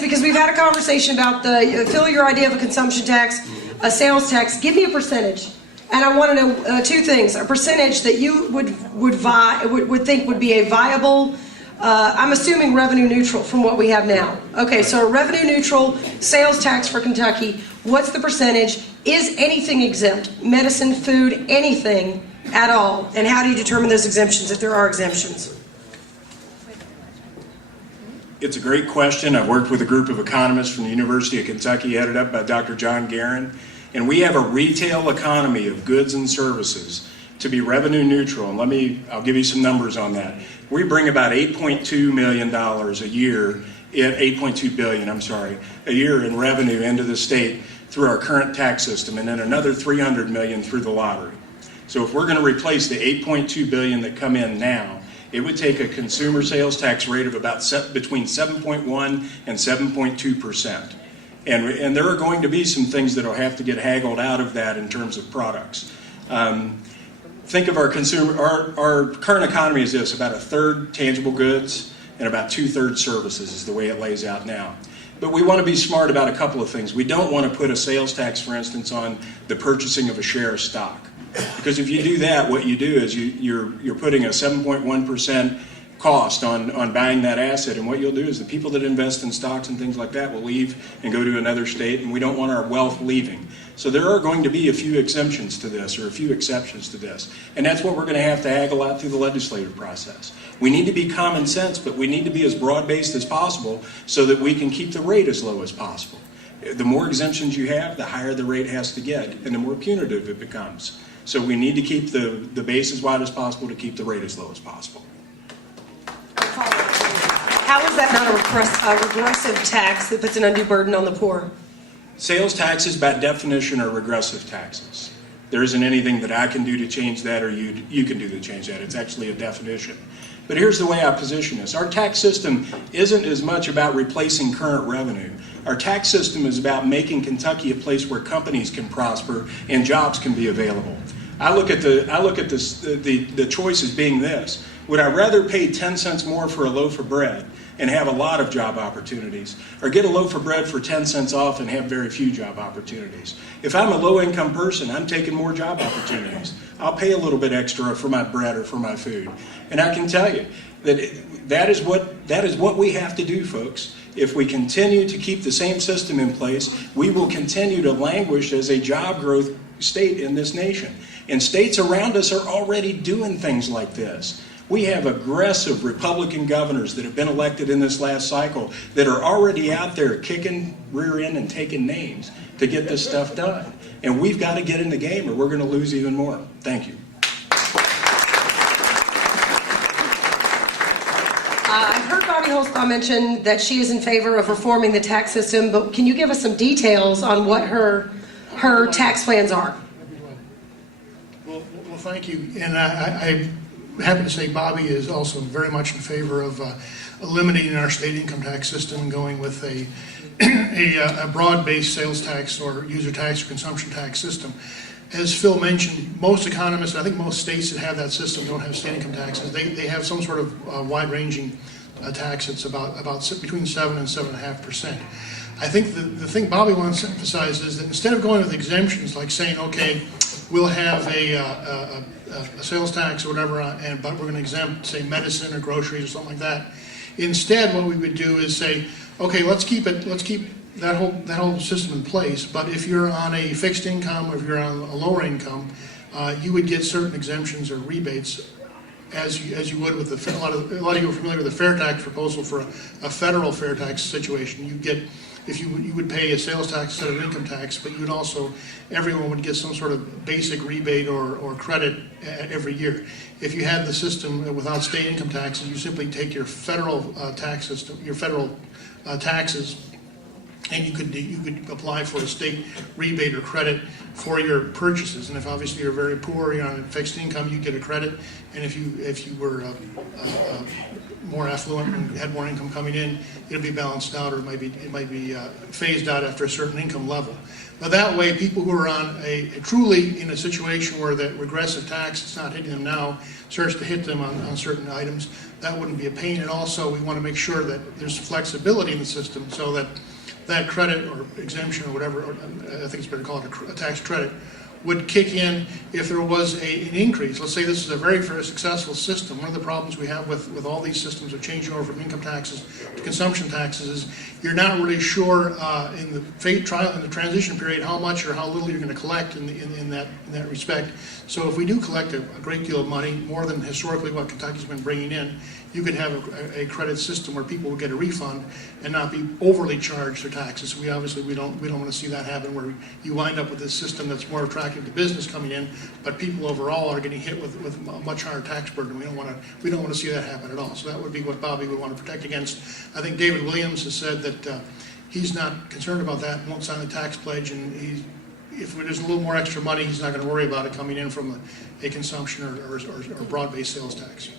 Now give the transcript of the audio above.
because we've had a conversation about Phil, your idea of a consumption tax, a sales tax. Give me a percentage. And I want to know two things. A percentage that you would think would be a viable, I'm assuming revenue neutral from what we have now. Okay, so a revenue neutral sales tax for Kentucky. What's the percentage? Is anything exempt? Medicine, food, anything at all? And how do you determine those exemptions if there are exemptions? It's a great question. I've worked with a group of economists from the University of Kentucky headed up by Dr. John Guerin. And we have a retail economy of goods and services to be revenue neutral. And I'll give you some numbers on that. We bring about $8.2 million a year, $8.2 billion, a year in revenue into the state through our current tax system, and then another $300 million through the lottery. So if we're going to replace the $8.2 billion that come in now, it would take a consumer sales tax rate of about between 7.1 and 7.2%. And there are going to be some things that will have to get haggled out of that in terms of products. Think of our current economy as this: about a third tangible goods and about 2/3 services is the way it lays out now. But we want to be smart about a couple of things. We don't want to put a sales tax, for instance, on the purchasing of a share of stock. Because if you do that, what you do is you're putting a 7.1% cost on buying that asset, and what you'll do is the people that invest in stocks and things like that will leave and go to another state, and we don't want our wealth leaving. So there are going to be a few exemptions to this, or a few exceptions to this, and that's what we're going to have to haggle out through the legislative process. We need to be common sense, but we need to be as broad-based as possible so that we can keep the rate as low as possible. The more exemptions you have, the higher the rate has to get, and the more punitive it becomes. So we need to keep the base as wide as possible to keep the rate as low as possible. How is that not a regressive tax that puts an undue burden on the poor? Sales taxes, by definition, are regressive taxes. There isn't anything that I can do to change that, or you can do to change that. It's actually a definition. But here's the way I position this. Our tax system isn't as much about replacing current revenue. Our tax system is about making Kentucky a place where companies can prosper and jobs can be available. I look at the choice as being this: would I rather pay 10 cents more for a loaf of bread and have a lot of job opportunities, or get a loaf of bread for 10 cents off and have very few job opportunities? If I'm a low-income person, I'm taking more job opportunities. I'll pay a little bit extra for my bread or for my food. And I can tell you that is what we have to do, folks. If we continue to keep the same system in place, we will continue to languish as a job growth state in this nation. And states around us are already doing things like this. We have aggressive Republican governors that have been elected in this last cycle that are already out there kicking rear end and taking names to get this stuff done. And we've got to get in the game or we're going to lose even more. Thank you. I've heard Bobbie Holsclaw mention that she is in favor of reforming the tax system, but can you give us some details on what her tax plans are? Well, thank you. And I'm happy to say Bobbie is also very much in favor of eliminating our state income tax system and going with a broad-based sales tax or user tax or consumption tax system. As Phil mentioned, most economists, I think most states that have that system don't have state income taxes. They have some sort of wide-ranging tax that's about between 7 and 7.5%. I think the thing Bobbie wants to emphasize is that instead of going with exemptions, like saying, okay, we'll have a sales tax or whatever, but we're going to exempt, say, medicine or groceries or something like that. Instead, what we would do is say, okay, let's keep that whole system in place. But if you're on a fixed income or if you're on a lower income, you would get certain exemptions or rebates, as you would with a lot of you are familiar with the fair tax proposal for a federal fair tax situation. You get, if you would pay a sales tax instead of income tax, but you would also, everyone would get some sort of basic rebate or credit every year. If you had the system without state income taxes, you simply take your federal tax system, your federal taxes, and you could apply for a state rebate or credit for your purchases. And if obviously you're very poor, you're on a fixed income, you get a credit. And if you were more affluent and had more income coming in, it'll be balanced out, or it might be phased out after a certain income level. But that way, people who are on truly in a situation where that regressive tax is not hitting them now, starts to hit them on certain items, that wouldn't be a pain. And also, we want to make sure that there's flexibility in the system so that that credit or exemption or whatever, or I think it's better to call it a tax credit, would kick in if there was an increase. Let's say this is a very successful system. One of the problems we have with all these systems of changing over from income taxes to consumption taxes is you're not really sure in the transition period how much or how little you're going to collect in that respect. So if we do collect a great deal of money, more than historically what Kentucky's been bringing in, you could have a credit system where people will get a refund and not be overly charged for taxes. We don't want to see that happen, where you wind up with this system that's more attractive to business coming in, but people overall are getting hit with a much higher tax burden. We don't want to see that happen at all. So that would be what Bobbie would want to protect against. I think David Williams has said that he's not concerned about that and won't sign the tax pledge, and if there's a little more extra money, he's not going to worry about it coming in from a consumption or broad-based sales tax.